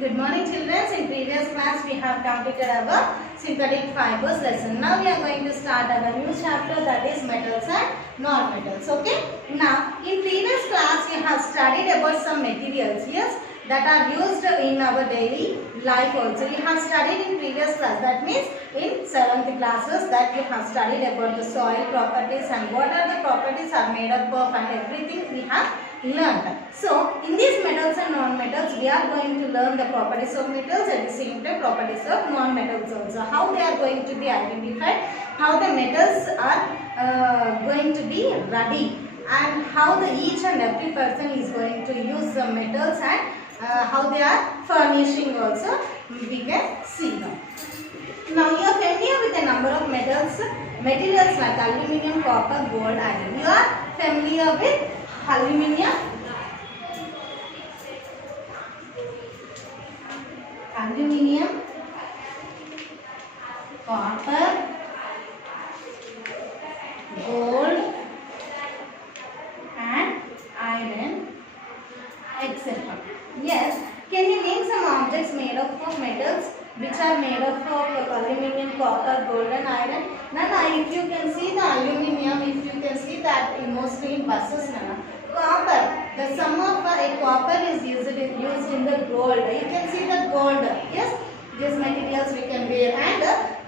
Good morning children. In previous class we have completed our synthetic fibers lesson. Now we are going to start our new chapter, that is metals and non-metals. Okay. Now in previous class we have studied about some materials, yes, that are used in our daily life also. We have studied in previous class, that means in 7th classes, that we have studied about the soil properties and what are the properties are made up of and everything we have learned. So in these metals and non-metals we are going to learn the properties of metals, at the same time properties of non-metals also, how they are going to be identified, how the metals are going to be ready, and how each and every person is going to use the metals, and how they are furnishing also we can see them. Now you are familiar with a number of materials like aluminium, copper, gold, iron. You are familiar with aluminium, copper, gold and iron, etc. Yes, can you name some objects made up of metals which are made up of aluminium, copper, gold and iron? Nana, if you can see the aluminium, if you can see that mostly in buses, Nana. Copper, the sum of a copper is used in the gold. You can see the gold, yes, these materials we can wear, and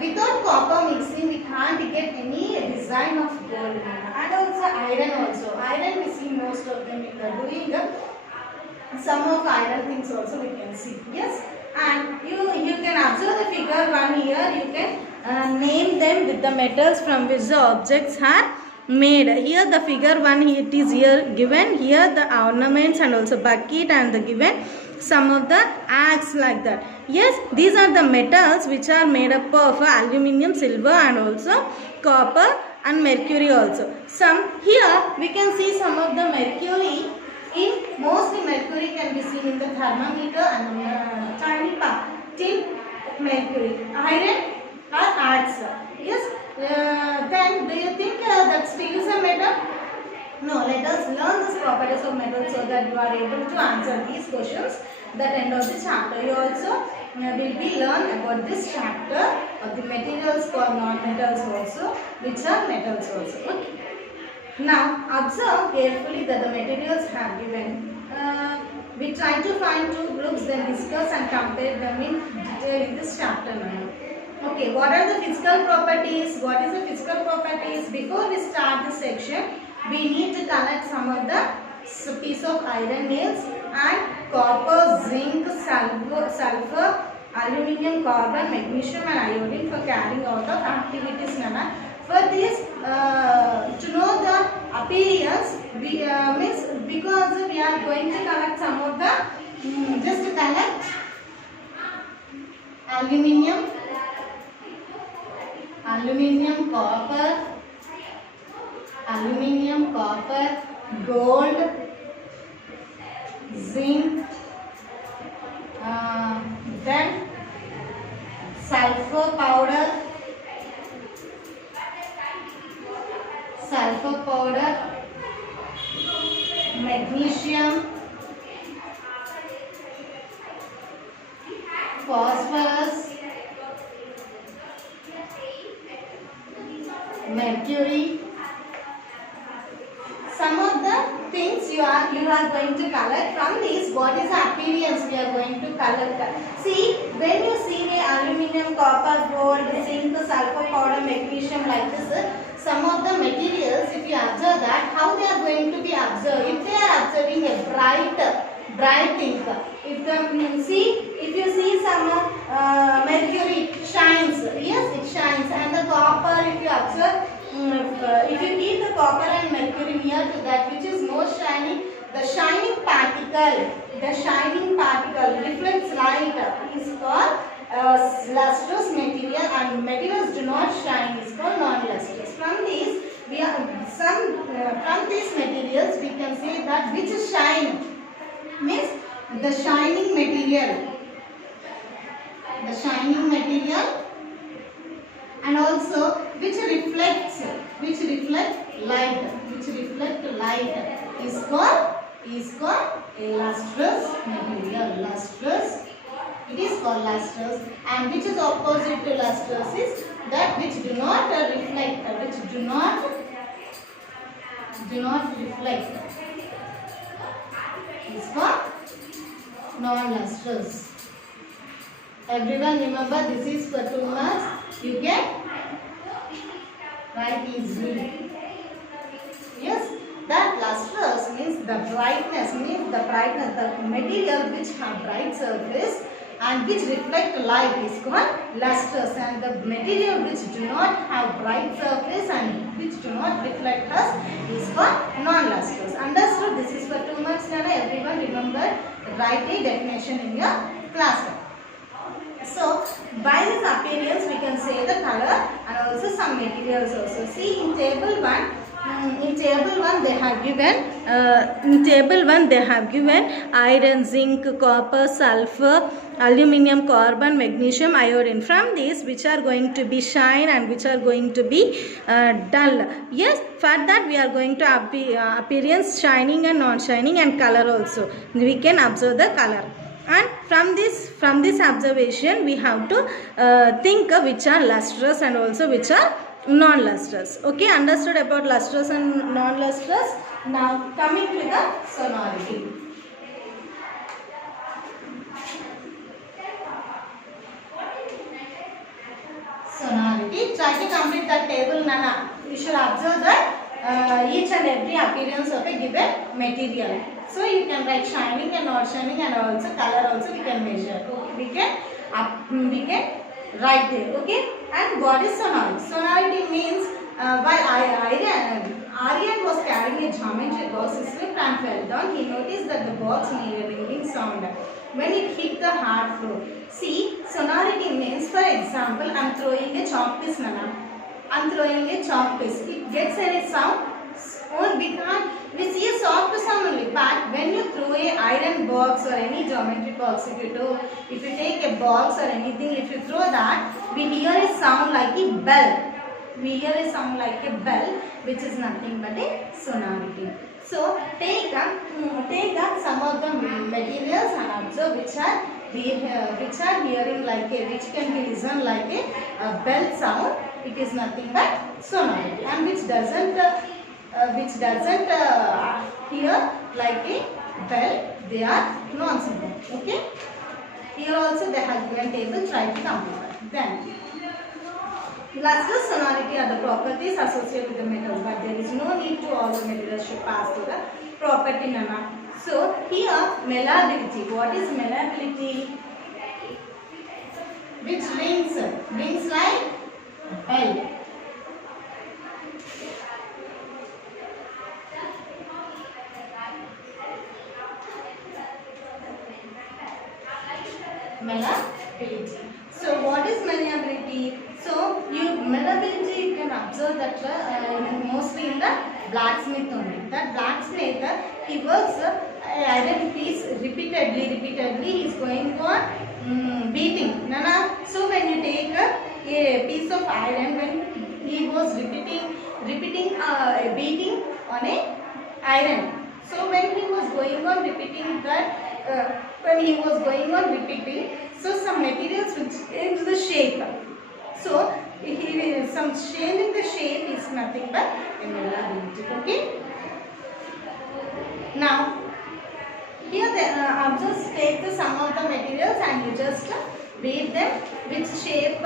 without copper mixing we can't get any design of gold. And also iron we see most of them doing some of iron things also we can see, yes. And you can observe the figure 1 here. You can name them with the metals from which the objects are made. Here the figure 1, it is here given, here the ornaments and also bucket and the given some of the axe like that. Yes, these are the metals which are made up of aluminium, silver and also copper and mercury also. Some here we can see some of the mercury. Mostly mercury can be seen in the thermometer and tiny part till mercury. Iron or axe. Yes. Then do you think that steel is a metal? No. Let us learn this properties of metal so that you are able to answer these questions at the end of the chapter. You also will be learn about this chapter of the materials called non-metals also, which are metals also. Okay. Now observe carefully that the materials have given. We try to find two groups, then discuss and compare them in detail in this chapter now. Okay, what are the physical properties? What is the physical properties? Before we start this section, we need to collect some of the piece of iron nails and copper, zinc, sulfur, aluminium, carbon, magnesium and iodine for carrying out of activities. Nana. For this, to know the appearance, we means because we are going to collect some of the, just to collect aluminium, copper, gold, zinc, then sulfur powder, magnesium, phosphorus, mercury. Some of the things you are going to collect from these. What is the appearance we are going to collect? See, when you see the aluminium, copper, gold, zinc, sulfur powder, magnesium like this, some of the materials, if you observe that, how they are going to be observed? If they are observing a bright thing, if you see some mercury shines, yes, it shines, and the copper, if you observe, if you keep the copper and mercury near to that, which is most shining, the shining particle reflects light, is called lustrous material, and materials do not shine is called non-lustrous. From these materials we can say that which is shine means the shining material, and also which reflect light is called lustrous material. called lustrous, and which is opposite to lustrous is that which do not reflect, which do not reflect, is called non-lustrous. Everyone remember, this is for 2 marks. You can write easily. Yes, that lustrous means the brightness, the material which have bright surface and which reflect light is called lustrous, and the material which do not have bright surface and which do not reflect us is called non-lustrous. Understood? This is for 2 marks. Everyone remember, write a definition in your classroom. So, by this appearance we can say the color and also some materials also. See, in table 1, they have given iron, zinc, copper, sulfur, aluminum, carbon, magnesium, iodine. From these, which are going to be shine and which are going to be dull. Yes, for that we are going to appearance, shining and non-shining, and color also. We can observe the color. And from this observation we have to think which are lustrous and also which are non-lustrous. Okay, understood about lustrous and non-lustrous. Now coming to the sonority. Sonority. Try to complete that table, Nana. You should observe that each and every appearance of a given material. So you can write shining and not shining, and also color also we can measure. Okay, we can write there. Okay. And what is sonority? Sonority means while Aryan was carrying a geometry box, he slipped and fell down. He noticed that the box made a ringing sound when it hit the hard floor. See, sonority means, for example, I am throwing a chalk piece, Nana. I am throwing a chalk piece. It gets any sound? We see a soft sound only, but when you throw a iron box or any geometry box, if you take a box or anything, if you throw that, we hear a sound like a bell. We hear a sound like a bell, which is nothing but a sonority. So take up some of the materials and observe which are hearing like which can be listened like a bell sound. It is nothing but sonority, and which doesn't hear like a bell, they are non-sonority. Okay. Here also they have given table. Try to complete. Then lustrous, sonority are the properties associated with the metals, but there is no need to all the materials should pass through the property, Nana. So here malleability. What is malleability? Which rings like bell. Malleability. So what is malleability? So malleability you can observe that mostly in the blacksmith only. That blacksmith he works iron piece repeatedly. He is going on beating. Nana. So when you take a piece of iron, when he was repeating a beating on a iron. So when he was going on repeating that. So some materials which change the shape. So some change in the shape is nothing but malleability. Okay. Now here I'll just take the sum of the materials and you just read them. Which shape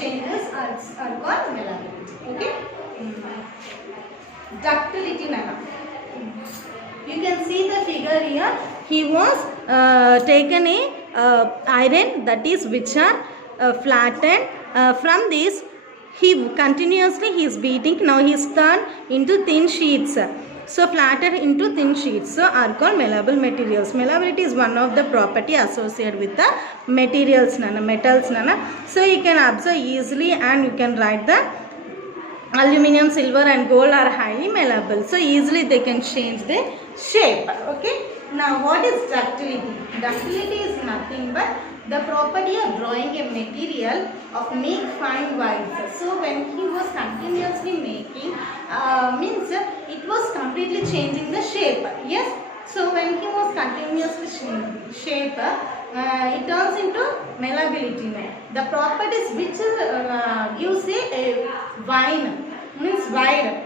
changes are called malleability. Okay. Ductility, Nana. You can see the figure here. He was taken a iron, that is which are flattened. From this he continuously is beating. Now he is turned into thin sheets. So flattened into thin sheets. So are called malleable materials. Malleability is one of the property associated with the materials, Nana, metals, Nana. So you can observe easily and you can write the aluminum, silver and gold are highly malleable. So easily they can change the shape. Okay. Now what is ductility? Ductility is nothing but the property of drawing a material of make fine wires. So when he was continuously making, means it was completely changing the shape. Yes. So when he was continuously shape, it turns into malleability. The properties which gives a wine means wide,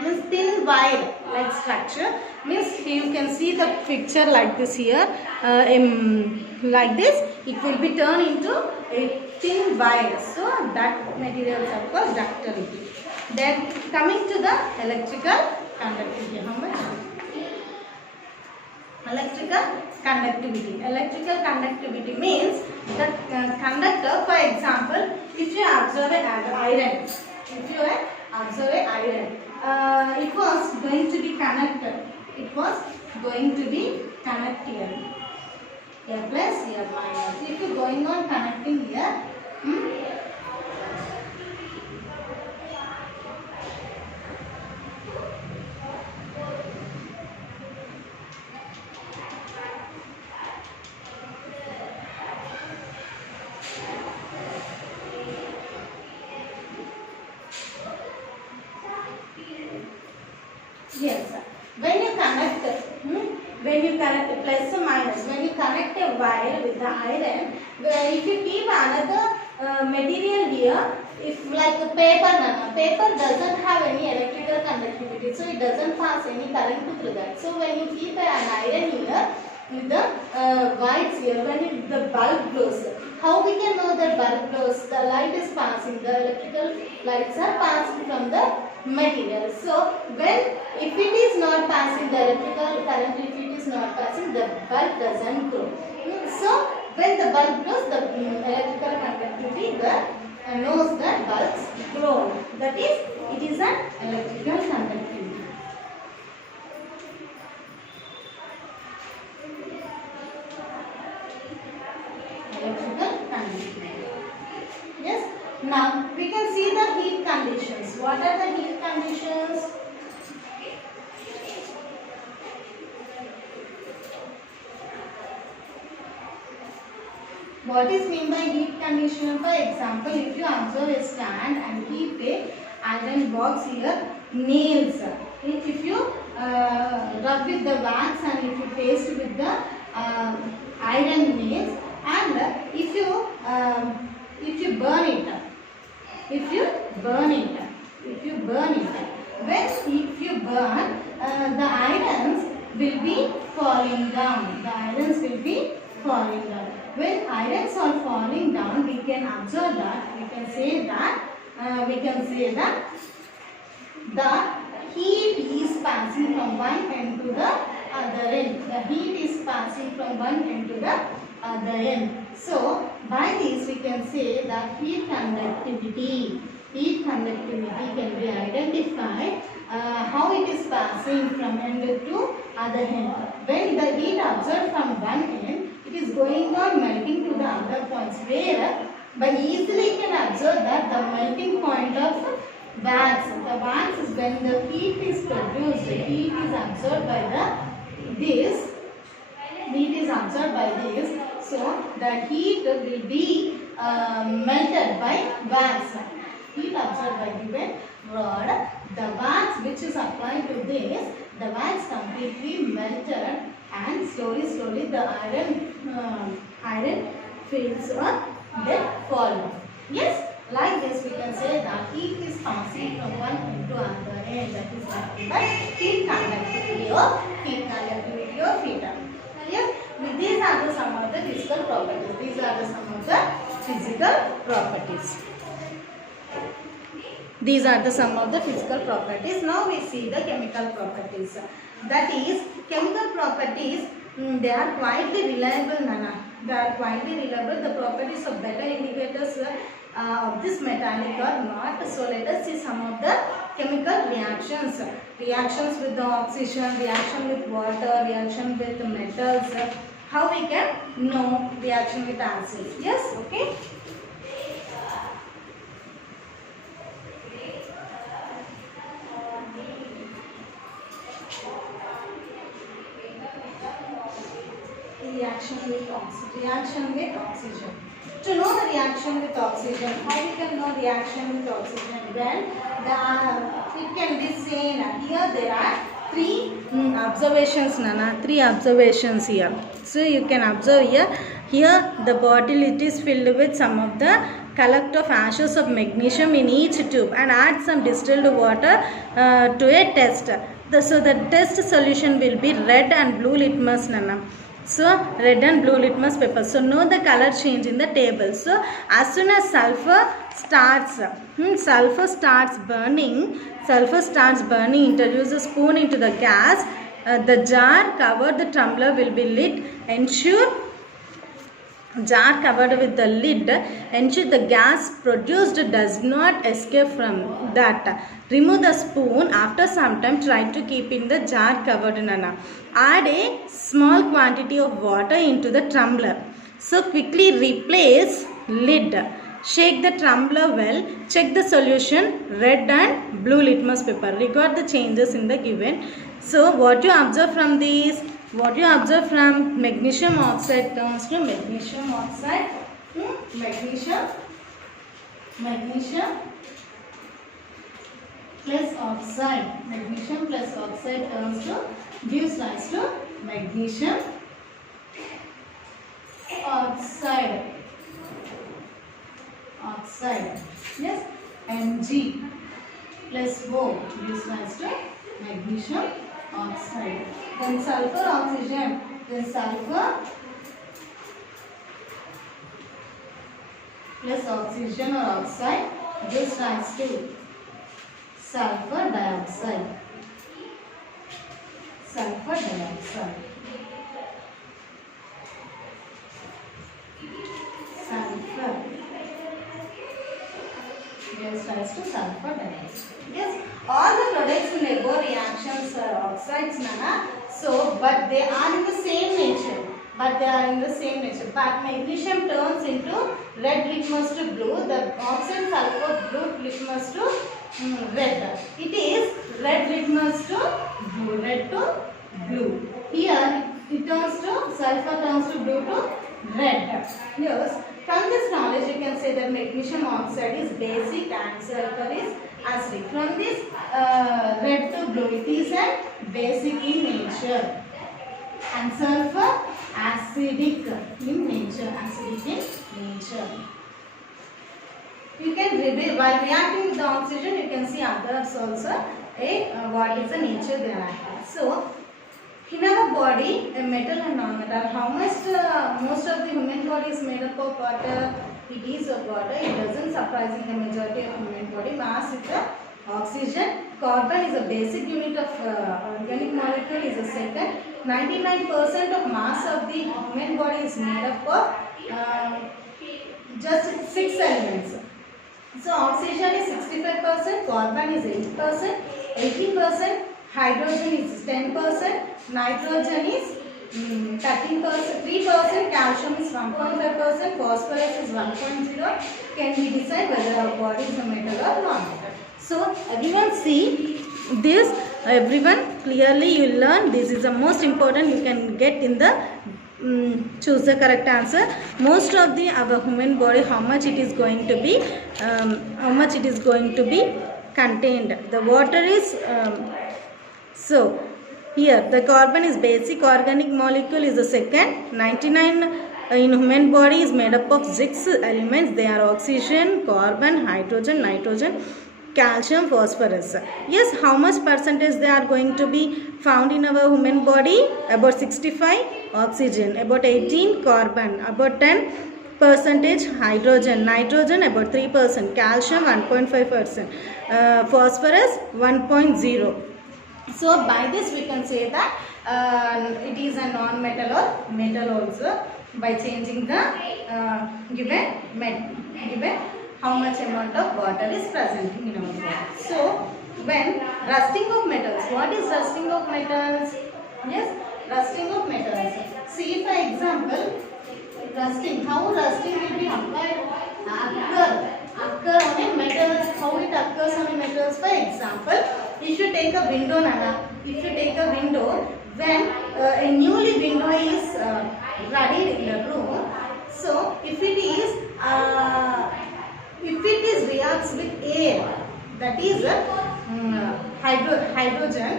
means thin wide like structure, means you can see the picture like this here, like this it will be turned into a thin wide, so that materials are called ductility. Then coming to the electrical conductivity, how much? Electrical conductivity. Electrical conductivity means the conductor, for example, if you observe an iron, it was going to be connected. It was going to be connected. Here plus, here minus. If you going on connecting here, yes, when you connect plus or minus, when you connect a wire with the iron, if you keep another material here, if like a paper doesn't have any electrical conductivity, so it doesn't pass any current through that. So when you keep an iron here with the wires here, when the bulb glows, how we can know that bulb glows? The light is passing, the electrical lights are passing from the material. So when if it is not passing the electrical current, if it is not passing, the bulb doesn't glow. So when the bulb glows, the electrical conductivity knows that bulbs glow. That is, it is an electrical conductivity. Electrical conductivity. Yes. Now we can see the heat conditions. What are the heat conditions? What is mean by heat condition? For example, if you observe a stand and keep a iron box here, nails. If you rub with the wax and if you paste with the iron nails, and if you burn it, if you burn it, the irons will be falling down. When irons are falling down, we can observe that, we can say that the heat is passing from one end to the other end. The heat is passing from one end to the other end. So by this we can say that heat conductivity can be identified how it is passing from end to other end. When the heat absorbed from one end, it is going on melting to the other points, where by easily you can observe that the melting point of wax. The wax is when the heat is produced, the heat is absorbed by this. So the heat will be melted by wax. Heat absorbed by given rod. The wax which is applied to this, the wax completely melted, and slowly the iron fields or they fall. Yes, like this we can say that heat is passing from one end to another end. That is nothing but heat conductivity or heat. Yes, these are the some of the physical properties. These are the some of the physical properties. Now we see the chemical properties. That is, chemical properties, they are quietly reliable, Nana. They are quietly reliable. The properties of better indicators of this metallic or not. So let us see some of the chemical reactions. Reactions with the oxygen, reaction with water, reaction with metals. How we can know reaction with acid? Yes, okay. Reaction with oxygen. To know the reaction with oxygen, how we can know reaction with oxygen? When it can be seen here, there are three observations, Nana. Three observations here. So you can observe here. Here the bottle it is filled with some of the collect of ashes of magnesium in each tube and add some distilled water to a test. So the test solution will be red and blue litmus, Nana. So red and blue litmus paper. So know the color change in the table. So as soon as sulfur starts burning, introduce a spoon into the gas. The jar covered the tumbler will be lit. Ensure jar covered with the lid. Ensure the gas produced does not escape from that. Remove the spoon after some time. Try to keep in the jar covered, Nana. Add a small quantity of water into the tumbler. So quickly replace lid. Shake the tumbler well. Check the solution. Red and blue litmus paper. Record the changes in the given. So what you observe from this? What you observe from magnesium oxide turns to magnesium oxide. Magnesium plus oxide. Magnesium plus oxide turns to gives rise to magnesium oxide. Yes, Mg plus O gives rise to magnesium oxide. Then sulfur oxygen. Then sulfur plus oxygen or oxide gives rise to sulfur dioxide. Sulfur dioxide. Sulfur gives rise to sulfur dioxide. Yes, all the products in the reactions are oxides, Nana. So, but they are in the same nature. But magnesium turns into red litmus to blue. The oxide sulfur blue litmus to red. It is red litmus to blue. Red to blue. Here it turns to sulfur turns to blue to red. Yes. From this knowledge, you can say that magnesium oxide is basic and sulfur is acidic. From this red to blue, it is a basic in nature, and sulfur acidic in nature. You can reveal while reacting with the oxygen. You can see others also. What is the nature they are acting. So in our body, a metal and non-metal, how much most of the human body is made up of water? It is of water. It doesn't surprising the majority of human body. Mass is the oxygen. Carbon is a basic unit of organic molecule is a second. 99% of mass of the human body is made up of just 6 elements. So oxygen is 65%, carbon is 8%, 18%. Hydrogen is 10%, nitrogen is 13%, 3%, calcium is 1.5%, phosphorus is 1.0. Can we decide whether our body is a metal or non-metal? So everyone see this, everyone clearly you learn this is the most important you can get in the choose the correct answer. Most of the our human body, how much it is going to be, contained. The water is so here the carbon is basic organic molecule is the second. 99 in human body is made up of 6 elements. They are oxygen, carbon, hydrogen, nitrogen, calcium, phosphorus. Yes, how much percentage they are going to be found in our human body? About 65 oxygen, about 18 carbon, about 10% hydrogen, nitrogen about 3%, calcium 1.5%, phosphorus 1.0. So by this we can say that it is a non-metal or metal also by changing the given how much amount of water is present in our body. So when rusting of metals, what is rusting of metals? Yes, rusting of metals. See for example, rusting, how rusting will be applied? Occur on a metals. How it occurs on a metals? For example, if you take a window, Nana, when a newly window is ready in the room, so if it is reacts with air, that is hydrogen,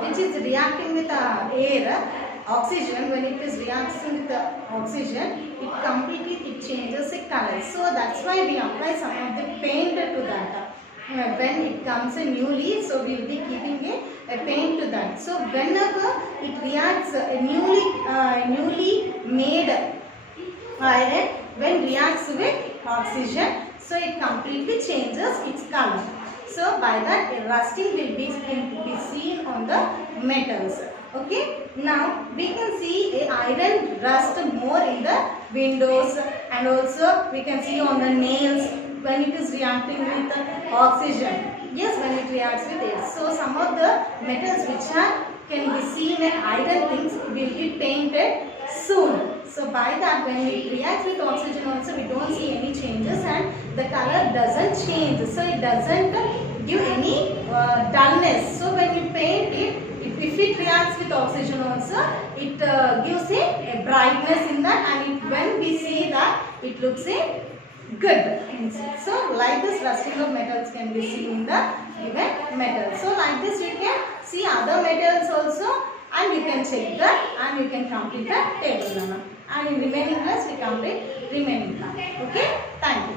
which is reacting with air, oxygen, when it is reacting with the oxygen, it completely it changes the color. So that's why we apply some of the paint to that. When it comes a newly, so we will be keeping a paint to that. So whenever it reacts a newly made iron, when reacts with oxygen, so it completely changes its color. So by that rusting will be seen on the metals. Okay, now we can see a iron rust more in the windows, and also we can see on the nails when it is reacting with oxygen. Yes, when it reacts with air. So some of the metals which can be seen as iron things will be painted soon. So by that, when it reacts with oxygen also, we don't see any changes and the color doesn't change. So it doesn't give any dullness. So when we paint it, if it reacts with oxygen also, it gives a brightness in that, and when we see that, it looks good inside. So like this, rusting of metals can be seen in the given metal. So like this, you can see other metals also, and you can check that, and you can complete the table number. And in remaining class, we complete remaining class. Okay, thank you.